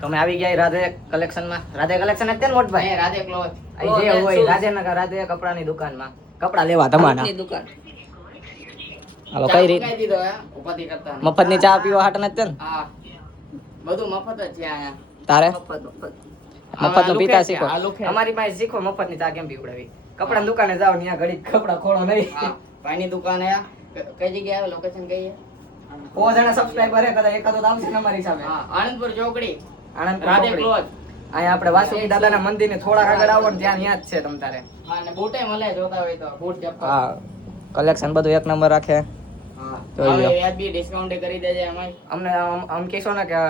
તમે આવી ગયા રાધે કલેક્શન માં. રાધે કલેક્શન જ તે ને મોટભાઈ? રાધે ક્લોથ. જે હોય રાધે કપડાની દુકાનમાં કપડા લેવા તમારા દુકાન. હાલો કઈ રીત કહી દીધો હે ઉપાધિ કરતા. મફત ની ચા પીવા હાટ નથી ને? હા બધું મફત જ છે અહીંયા. તારે મફત નું પીતા આ શીખો. લુખે. અમારી પાસે શીખો મફત ની ચા કેમ પીવડાવી. કપડા દુકાને જાઓ ત્યાં ઘડી કપડા ખોળો નહીં. હા ભાઈની દુકાન હે. કઈ જગ્યાએ આવે લોકેશન કઈ હે? ઓ જણા સબસ્ક્રાઇબર હે કદાચ એકાદો તો આવશે ને અમારી સામે. હા આણંદપુર ચોકડી આણંદ રાધે ક્લોથ. અહીંયા આપણે વાસુકી દાદાના મંદિર ને થોડા આગળ આવો ને ત્યાં જ છે તમ તારે. હા ને બૂટે મળે જોતા હોય તો બૂટ ચપ્પલ. હા કલેક્શન બધું એક નંબર રાખે. હા જોઈ લો. હવે વ્યાજબી ડિસ્કાઉન્ટ કરી દેજે અમાય. અમને આમ કહેશો ને કે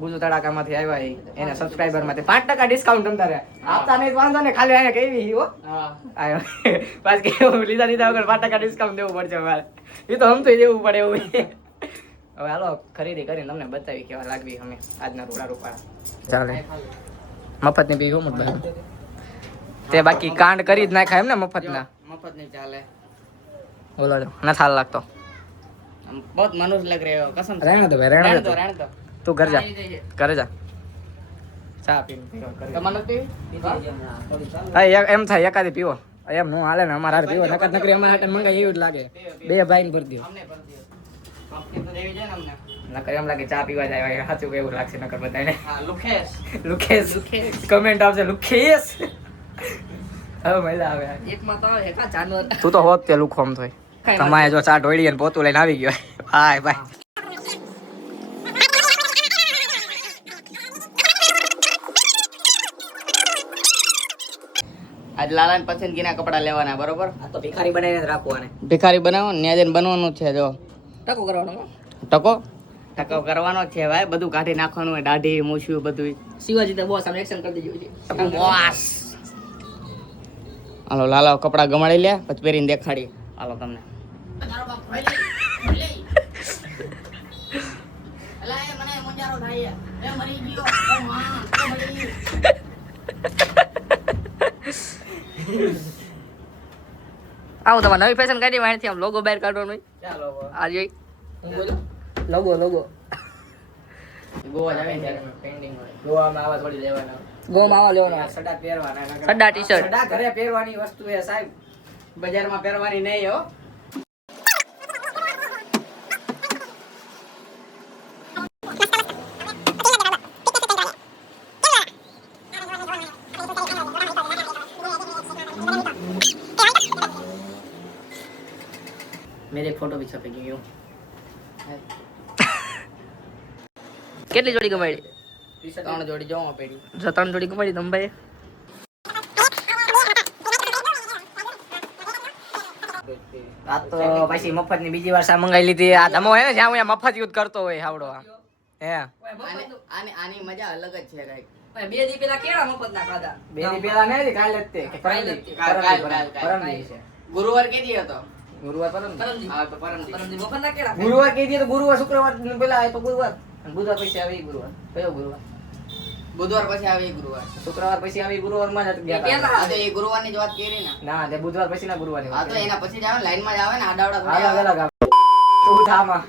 ગુજુ તડાકામાંથી આવ્યા છે એના સબસ્ક્રાઇબર માંથી 5% ડિસ્કાઉન્ટ તમ તારે આપતા નહીં વાંધો ને ખાલી આને કેવી હી હો. હા આયો પાછ કે લીધા વગર 5% ડિસ્કાઉન્ટ દેવું પડશે મારે. એ તો હમ તો દેવું પડે એવું. હવે હાલો ખરીદી કરીને તમને બતાવી કેવા લાગવી અમે આજના રોડા રૂપાળા. ચાલે મફત ની પી ગયો મોટભાઈ. તે બાકી કાંડ કરી જ નાખાય એમ ને મફત ના? મફત નહીં ચાલે. બોલો ના થાલ લાગતો. बहुत मनुष्य लग रहे हो कसम से। रहने दो भाई रहने दो रहने दो તું ઘર જા ઘરે જા ચા પીને तो मनुष्य पी હા એમ થાય એકાદી પીવો એમ નો હાલે ને અમારા પીવો નકર નકરી અમારા હાટન મંગાઈ એવું જ લાગે બે ભાઈ ને ભરી દો हमने कर दिया अपने तो देवी जान हमने નકર એમ લાગે ચા પીવા જાય સાચું એવું લાગશે નકર બધાને हां लुकेश લુકેશ કમેન્ટ આવશે લુકેશ હવે મજા આવે एक मत આવે હે કા જાનવર તું તો હોત તે લુખોમ થોય તમારે જો ચા ઢોળી અને પોતું લઈને આવી ગયો બાય બાય આજ લાલાને પસંદગીના કપડા લેવાના બરોબર આ તો ભિખારી બનાવીને જ રાખવાને ભિખારી બનાવો ને ન્યાજન બનવાનું છે જો ટકો કરવાનો ટકો કરવાનો છે ભાઈ બધું કાઢી નાખવાનું હોય દાઢી મૂછ્યું બધું શિવાજી તો બોસ આમ એક્શન કરી દેજો છે બોસ હાલો લાલા કપડા ગમાડી લે પછી પહેરીને દેખાડી હાલો તમને આવું તમારે નવી ફેશન કાઢી વાંચી આમ લોગો બહાર કાઢવાનો ચાલો આજે લોગો ગોવા જાવે ત્યારે પેન્ડિંગ હોય ગોવામાં આવા થોડી લેવાના ગોવામાં આવા લેવાનો સડા પહેરવાના સડા ટી-શર્ટ સડા ઘરે પહેરવાની વસ્તુ છે સાહેબ બજારમાં પહેરવાની નહીં હો मेरे एक फोटो भी छपेगी यूं કેટલી જોડી ગમાડી 3 જોડી જોવા પડી 3 જોડી કમાડી તમે ભાઈ આ તો પછી મફત ની બીજી વાર સા મંગાઈ લીધી આ ધમો હે ને જ્યાં હું મફત યુઝ કરતો હોય હાવડો હે આની મજા અલગ જ છે કઈક બે દી પેલા કેળા મફત ના ખાધા બે દી પેલા નહીં કાલે જ તે પરમ છે ગુરુવાર કેદી હતો ગુરુવાર પરમ હા તો પરમ મફત ના કેળા ગુરુવાર કેદી તો ગુરુવાર શુક્રવાર પેલા તો ગુરુવાર બુધવાર પછી આવી ગુરુવાર કયો ગુરુવાર બુધવાર પછી આવી ગુરુવાર શુક્રવાર પછી આવી ગુરુવાર માં જ ગયા આ તો એ ગુરુવાર ની જ વાત કરી ને ના તે બુધવાર પછી ના ગુરુવાર ની આ તો એના પછી જ આવે લાઈન માં જ આવે ને આડાવડા અલગ અલગ આવે તું થામાં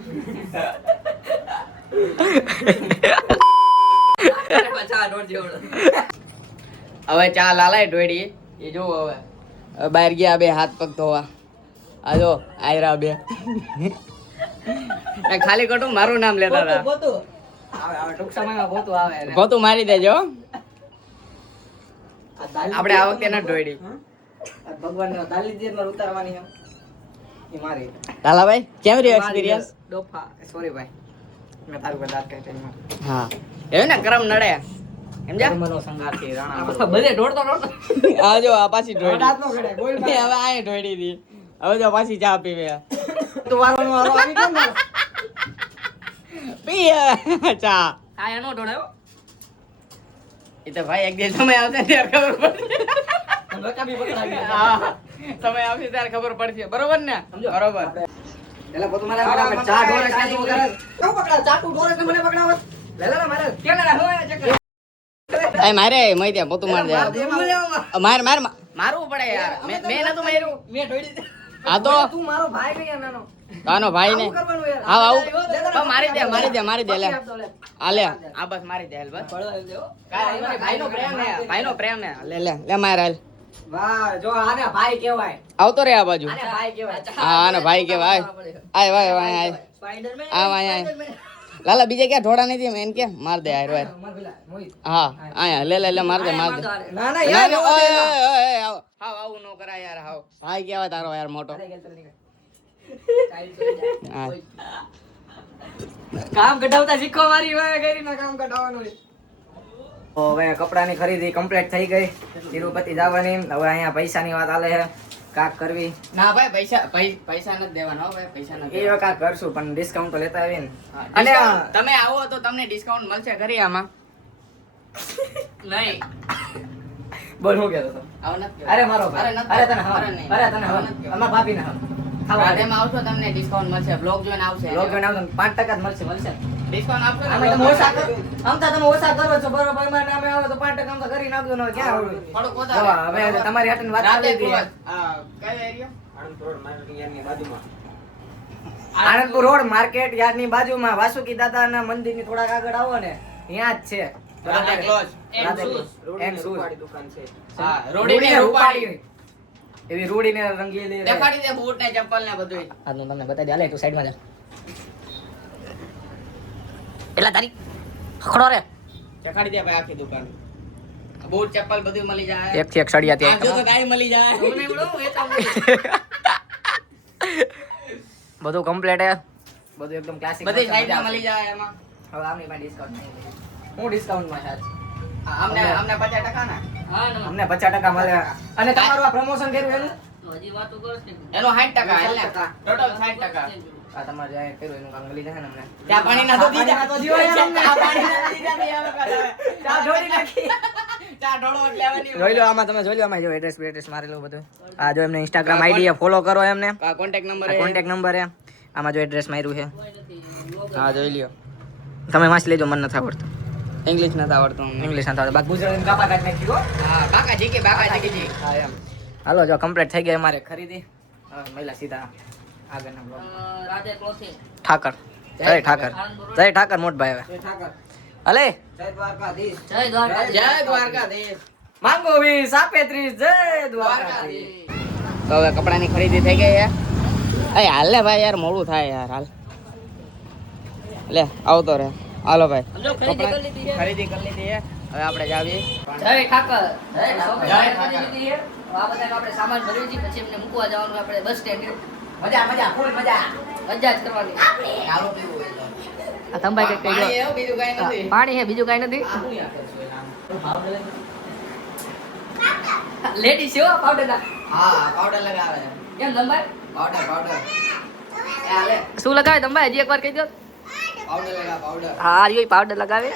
હવે ચા લાલાય ઢોળી એ જો હવે બહાર ગયા બે હાથ પગ ધોવા આ જો આયરા બે ખાલી કટું મારું નામ લેતા હતા ગોતું આવે ટૂંક સમયમાં ગોતું આવે ગોતું મારી દેજો આપણે આ વખતે ના ઢોળી ભગવાન નો દાલી દીર માં ઉતારવાની છે એ મારી લાલાભાઈ કેમ રહ્યો એક્સપિરિયન્સ ડોફા સોરી ભાઈ મેં તારું કદાચ કહી તેમાં હા એવું ને કરમ નડે સમજ્યા મનો સંગાથી રાણા બધે ઢોળતો આ જો આ પાછી ઢોળી દાંત નો ગળે બોલ હવે આ ઢોળી દી હવે જો પાછી ચા પીવે તું વારવાનો વારો આવી ગયો ને પી ચા આ એનો ઢોળાયો એ તો ભાઈ એક દિવસ સમય આવશે ત્યારે ખબર પડશે લકા બી પકડાવી હા સમય આવશે ત્યારે ખબર પડશે બરોબર ને બરોબર એલા પોતું મારા પકડા ચા ઢોળે ચા તું કરે કેમ પકડા ચાટુ ઢોળે કે મને પકડાવત લેલા મારે કે ના હોય ચક્કર એ મારે મઈ દે પોતું માર દે માર માર મારવું પડે યાર મેં નતું માર્યું મેં ઢોળી આ તો તું મારો ભાઈ કઈ નાનો આનો ભાઈ ને આવું કરવાનું યાર. આવ આવું લેતા તો મારી દે લે આપતો લે. આ લે આ બસ મારી દે હાલ બસ પડવા દે હો. ભાઈનો પ્રેમ હે લે માર હાલ વાહ જો આને ભાઈ કહેવાય. આવતો રે આ બાજુ આને ભાઈ કહેવાય. હા આને ભાઈ કેવાય આય વાય વાય આય સ્પાઈડરમેન. આ વાય આય લાલા બીજે ક્યાં ઢોળા નથી એમ કે માર દે હાર વાર માર પેલા મોહિત. હા આયા લે માર દે ના ના ના, યાર ના, એવો ઓય, દે ના. ઓય, ઓય, આવ. હાવ આવું ન કરાય યાર હાવ ભાઈ કેવાય તારો યાર મોટો હા. કામ કઢાવતા શીખો મારી વાય કરીને કામ કઢાવવાનું છે. તો હવે કપડાની ખરીદી કમ્પ્લીટ થઈ ગઈ. તિરુપતિ જવાની. હવે અહીંયા પૈસાની વાત આલે છે. કાક કરવી ના ભાઈ પૈસા નથી દેવાના હો ભાઈ પૈસા નથી એ કાક કરશું પણ ડિસ્કાઉન્ટ તો લેતા આવીએ ને. અને અને તમે આવો તો તમને ડિસ્કાઉન્ટ મળશે ખરી આમાં નહીં બોલ હું કહેતો હતો? આવું નથી અરે મારો ભાઈ. અરે નથી અરે તને અરે હા. નહીં. અરે તને આવું હા. નથી. અમારા ભાભીને હા. ખાવા રાધેમાં આવશો તમને ડિસ્કાઉન્ટ મળશે બ્લોગ જોઈને આવશે લોક જોઈને આવતો ને 5% જ મળશે. ડિસ્કાઉન્ટ આપશો ને આમાં તમે ઓછા કરો. આમ તો તમે ઓછા કરો છો બરોબર. એમાં નામે આવે તો 5% આમ તો કરી નાખજો ને ક્યાં આવડું. થોડુંક જો વધારે હવે તમારી હાથની વાત રાધે કરી ક્લોઝ. હતી. કયો એરિયો આણંદપુર રોડ માર્કેટ યાર્ડની બાજુમાં વાસુકી દાદાના મંદિરની થોડાક આગળ આવો ને ત્યાં જ છે. Radhe clothes. Radhe clothes. And shoes. હા રોડીને રૂપાડી એવી રૂડીને રંગીલી દેખાડી દે બૂટ ને ચપ્પલ ને બધું આજનું તમને બતાવી દે. હાલે તું સાઈડમાં જા. એટલા તારી ખડો રે. દેખાડી દે ભાઈ આખી દુકાન બૂટ ચપ્પલ બધું મળી જાય એક થી એક સળિયા આ જો તો ગાય મળી જાય બધું કમ્પ્લીટ હે. બધું એકદમ ક્લાસિક. બધી સાઈડમાં મળી જાય એમાં હવે આમની પાસે ડિસ્કાઉન્ટ નહીં. હું ડિસ્કાઉન્ટમાં છે આજ. અમને 50% ના અમને 50% મળે. અને તમારું આ પ્રમોશન કર્યું એનું એનો 60% હાલ ને ટોટલ 60% આ તમારે જે કર્યું એનું કામ મળી જશે ને અમને. ચા પાણી ના તો દીધા ચા પાણી ના તો દીધા યાર અમને. ચા પાણી ના દીધા ને યાર ચા ઢોળી નાખી. ચા ઢોળો એટલે આવવાની જોઈ લો આમાં તમે જોઈ લો આમાં જો એડ્રેસ મારેલું બધું. આ જો એમને ઇન્સ્ટાગ્રામ આઈડી ફોલો કરો એમને. આ કોન્ટેક્ટ નંબર કોન્ટેક્ટ નંબર હે. આમાં જો એડ્રેસ માર્યું છે. હા જોઈ લ્યો. તમે વાંચી લેજો મને નથી આવડતું. ઇંગ્લિશ નથી આવડતું ઇંગ્લિશ નથી આવડતું. બાકી ગુજરાતી કાપા કાઢ નાખ્યું હો. હા બાકાજી હા એમ. હાલો જો કમ્પ્લીટ થઈ ગઈ અમારે ખરીદી. હવે મહિલા સીધા આગળના બ્લોગ. ઠાકર જય ઠાકર મોટભાઈ હવે અલે જય દ્વારકાધીશ માંગો 20 આપે 30 જય દ્વારકાધીશ. તો હવે કપડાની ખરીદી થઈ ગઈ યાર અરે હાલ ને ભાઈ યાર મોડું થાય યાર હાલ લે આવતો રે હાલો ભાઈ ખરીદી કરી લીધી છે હવે આપણે જાવી જય ઠાકર જય ઠાકર. આ બધા આપણે સામાન ભર્યું છે પછી એમને મૂકવા જવાનું આપણે બસ સ્ટેન્ડ મજા ફૂલ મજા. મજા જ કરવાની દારૂ પીવું હોય તો. આ તંબાઈ કઈ પાણી એવું બીજું કાંઈ નથી પાણી હે બીજું કાંઈ નથી લેડીઝ છે પાવડર ના હા પાવડર લગાવે કેમ દંબાઈ પાવડર એ હાલે શું લગાવે દંબાઈ હજી એકવાર કહી દો પાવડર લગા પાવડર હા આ પાવડર લગાવે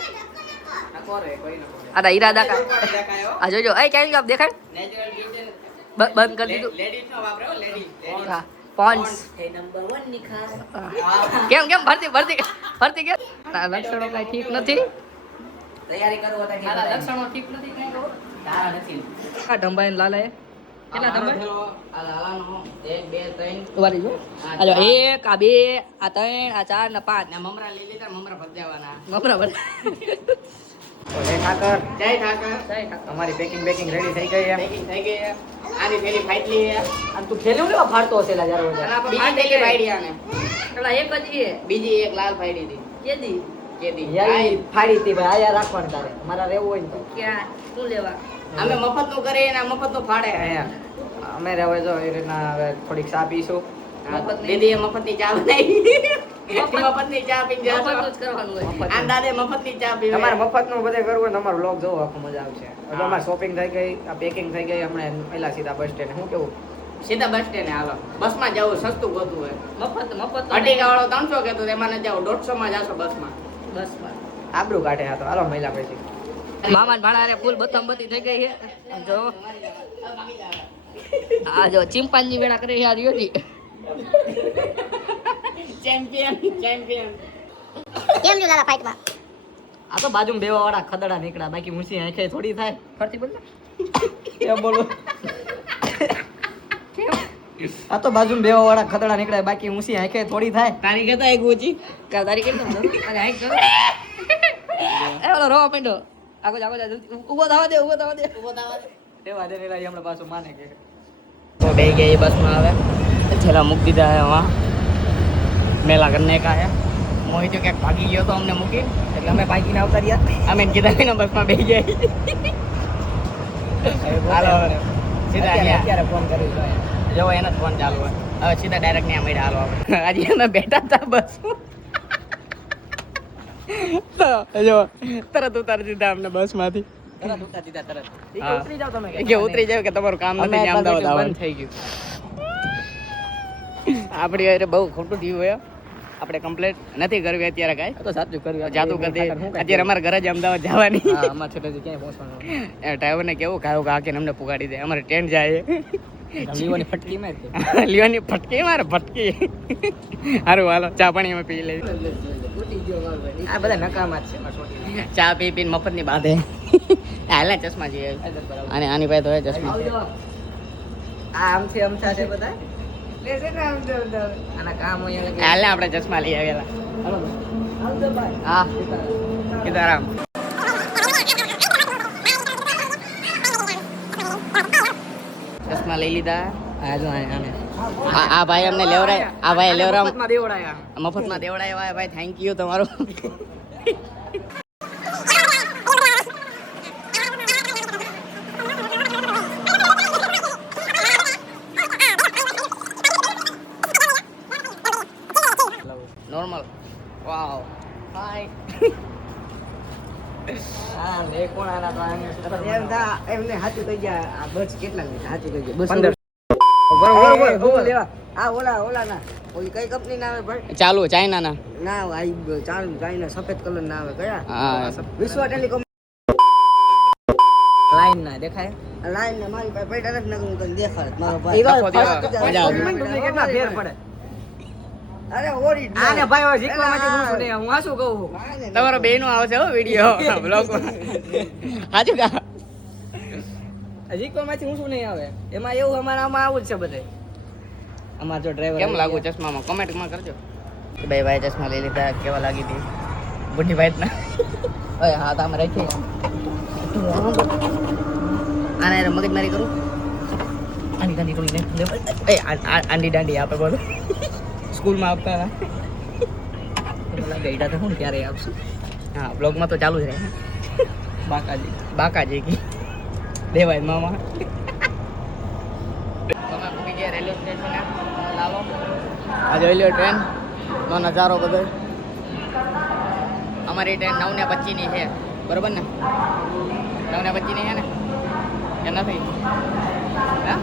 આ ઈરાદા કા દેખાયો આ જોજો એ ક્યાં ગયો દેખાય નેચરલ બ્યુટી બંધ કરી દીધું લેડીઝ નો વાપરે હો લેડીઝ હા પોન્સ કેમ ભરતી કેમ આ લક્ષણો કઈ ઠીક નથી તૈયારી કરો હતા કે આના લક્ષણો ઠીક નથી કઈ કહો તારા નથી. આ ઢંબાઈ લાલા કેટલા ઢંબાઈ આ લાલાનો 1 2 3 ઉભા રહીજો હાલો 1 આ 2 આ 3 આ 4 ને 5 ને મમરા લઈ લીધા મમરા ભરી દેવાના બરાબર તો જય ઠાકર. જય ઠાકર અમારી પેકિંગ રેડી થઈ ગઈ છે. પેકિંગ થઈ ગઈ છે આની થેલી ફાટલી છે અને તું થેલી કેવા ફાડતો હશે લા જરા અને આપણે પાંચ થેલી ફાડી આને પેલા એક જ એ બીજી એક લાલ ફાડી હતી કેદી કેદી યાર ફાડી હતી ભાઈ આયા રાખવાનું તારે અમારા રહેવું હોય ને તો ક્યાં શું લેવા અમે મફત નું કરીએ ને મફત નું ફાડે અહીંયા અમે હવે જો એ રીતના હવે થોડીક ચા પીશું. દીદી મફત ની ચા બનાવી મફત ની ચા પી મફતનું જાશો જ કરવાનું હોય આ દાદે મફત ની ચા પીવે તમારે મફત નું બધે કરવું હોય તો અમારો બ્લોગ જોવો આખો મજા આવશે. હવે અમારે શોપિંગ થઈ ગઈ આ પેકિંગ થઈ ગઈ હમણાં પહેલા સીધા બસ સ્ટેન્ડ. હું કેવું સીધા બસ સ્ટેન્ડ હાલો બસ માં જવું સસ્તું ગોતું હોય મફત અટીકા વાળો 300 કહેતો એમાં ન જાવ 150 માં જાશો બસ માં બસ આબરૂ કાઢે આ તો હાલો મહિલા પછી મામા ભાણાને ફૂલ બત્તી થઈ ગઈ છે જો આ જો ચિંપાંજી વેળા કરે છે આ રીયોજી ચેમ્પિયન કેમ જો દાદા ફાઇટમાં આ તો બાજુમાં બેવા વાળા ખદડા નીકળ્યા બાકી ઊંચી આંખે થોડી થાય. ફરતી બોલ કેમ બોલું આ તો બાજુ બેવા વાળા ખતડા નીકળે બાકી ઊંચી આંખે થોડી થાય. તારી કરતા એક ઊંચી તારી કેમ અને હાઈ કરો એ ઓલો રોવા માંડો આગો જલ્દી ઊભો થવા દે દેવા દે રેલા હમણાં પાછું માને કે तो બે गए ये बस में आवे थैला मुक दीदा है वहाँ मेला करने का है मोहित जो क्या भागी गयो तो हमने मुकी એટલે અમે ભાગીને આવતા રહ્યા અમે કીધા ને બસમાં બેસી જાય હાલો સીધા અત્યારે ફોન કરી જો એનો ફોન ચાલુ હોય હવે સીધા ડાયરેક્ટ ને અમે હાલો આપણે આજે અમે બેઠા હતા બસમાં તો જો તરત ઉતારી દીધા અમને બસમાંથી તરત ઉઠા દીધા તરત હા. ઉતરી જાવ તમે કે ઉતરી જાવ કે તમારું કામ નથી ને અમદાવાદ આવવાનું. બંધ થઈ ગયું. આપણી હારે બહુ ખોટું થયું હોય આપણે કમ્પ્લેટ નથી કરવી અત્યારે કાંઈ આ તો સાચું કર્યું જાદુ કરી દે અત્યારે અમારે ઘરે જ અમદાવાદ જવાની હા અમાર છેલ્લે ક્યાંય પહોંચવાનું ડ્રાઈવરને કેવું ખાવું હાકીને અમને પુગાડી દે અમારે ટ્રેન જાય લીવાની ફટકી માં લીવાની ફટકી મારે ફટકી સારું હાલો ચા પાણી અમે પી લઈએ આ બધા નકામા જ છે મારા છોકરી. ચા પી પીને મફતની બાધે હાલના ચશ્મા જોઈએ અને આની પાસે તો હોય ચશ્મા આ આમથી અમથા છે બધા આના કામ હોય એટલે હાલને આપણે ચશ્મા લઈ આવેલા હાલો ભાઈ. હા સીતારામ ચશ્મા લઈ લીધા આ જો આને આ ભાઈ અમને લેવરાય આ ભાઈ લેવરામ મફતમાં દેવડાયા. મફતમાં દેવડાવ્યા ભાઈ થેન્ક યુ તમારું નોર્મલ વાવ હાય હા લે કોણ આના તો આને એમ થા એમને સાચું થઈ ગયા આ બસ કેટલા લીધા સાચું થઈ ગયા બસ 15. બરોબર લેવા આ ઓલા ના ઓલી કઈ કંપની ના આવે ભાઈ ચાલુ ચાઇના ના ના આઈ ચાલુ ચાઇના સફેદ કલર ના આવે કયા હા વિશ્વ ટેલિકોમ લાઈન ના દેખાય લાઈન ને મારી પાસે પૈડા નથી નકર હું તને દેખાડ મારો એવા ભાઈ મજા આવે કેટલા ફેર પડે અરે ઓરી આને ભાઈ હવે જીકવા માટે હું શું નહીં હું આ શું કહું તમારો બેનો આવશે હો વિડિયો બ્લોગ હાજુ કા જીકવા માંથી હું શું નહીં આવે એમાં એવું અમારામાં આવું જ છે બધે અમાર જો ડ્રાઈવર કેમ લાગુ ચશ્મામાં કમેન્ટમાં કરજો બે ભાઈ ચશ્મા લઈ લીધા કેવા લાગી હતી બુઢી ભાઈ ના ઓય હાથ આમ રાખી આને મગજમારી કરું આની ગાંધી કોઈ ને એ આંડી દાંડી આપે બોલો સ્કૂલમાં આપતા હતા લાગે એડા તો હું ક્યારે આવશું હા બ્લોગમાં તો ચાલુ જ રહે બાકાજી કી દેવાય મામા તમે પૂકી ગયા રેલવે સ્ટેશને લાલો આ જોઈ લો ટ્રેન નો નજારો બધો અમારી ટ્રેન 9:25 ની છે બરોબર ને 9:25 ની છે ને કે નથી હા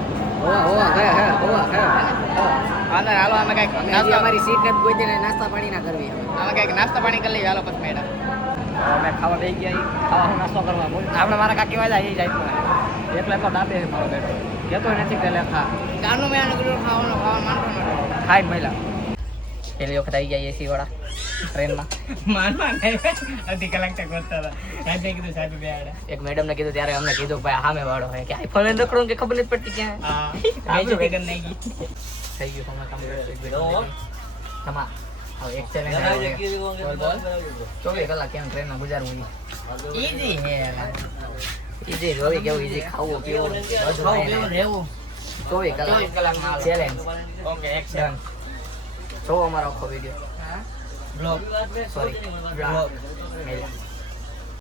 હોવા અંદર હાલો અમે કઈક નાસ્તા અમારી સીટ ને કોઈ દિને નાસ્તા પાણી ના કરવી અમે કઈક નાસ્તા પાણી કરી લઈએ હાલો પછી મેડમ અમે ખાવા બેસી ગયા ખાવા નાસ્તો કરવા આપણે મારા કાકી વાળા એ જાય એટલે તો ડાબે છે મારો બેટો કેતો નથી કે લેખા ચારનું મેં ખાવાનું માંડતો નથી ખાઈ મહિલા પેલી વખત આવી ગયા એસી વાળા ટ્રેનમાં માનવા નહીં અડધી કલાક તક વધતા હતા સાહેબે કીધું સાહેબ બે આડે એક મેડમ ને કીધું ત્યારે અમને કીધું કે ભાઈ સામે વાળો હોય કે આઈફોન લઈને રખડું કે ખબર નથી પડતી ક્યાં હા બીજું વેગન નહીં ગઈ થઈ ગયું તમે કામ તમા હવે એક ચેલેન્જ બોલ 24 કલાક કેમ ટ્રેનમાં ગુજારવું ઈઝી હે ઈઝી જોઈ કેવું ઈઝી ખાવું પીવું બધું રહેવું 24 કલાકમાં ચેલેન્જ ઓકે ડન જો અમારો આખો વિડિયો બ્લોગ સોરી બ્લોગ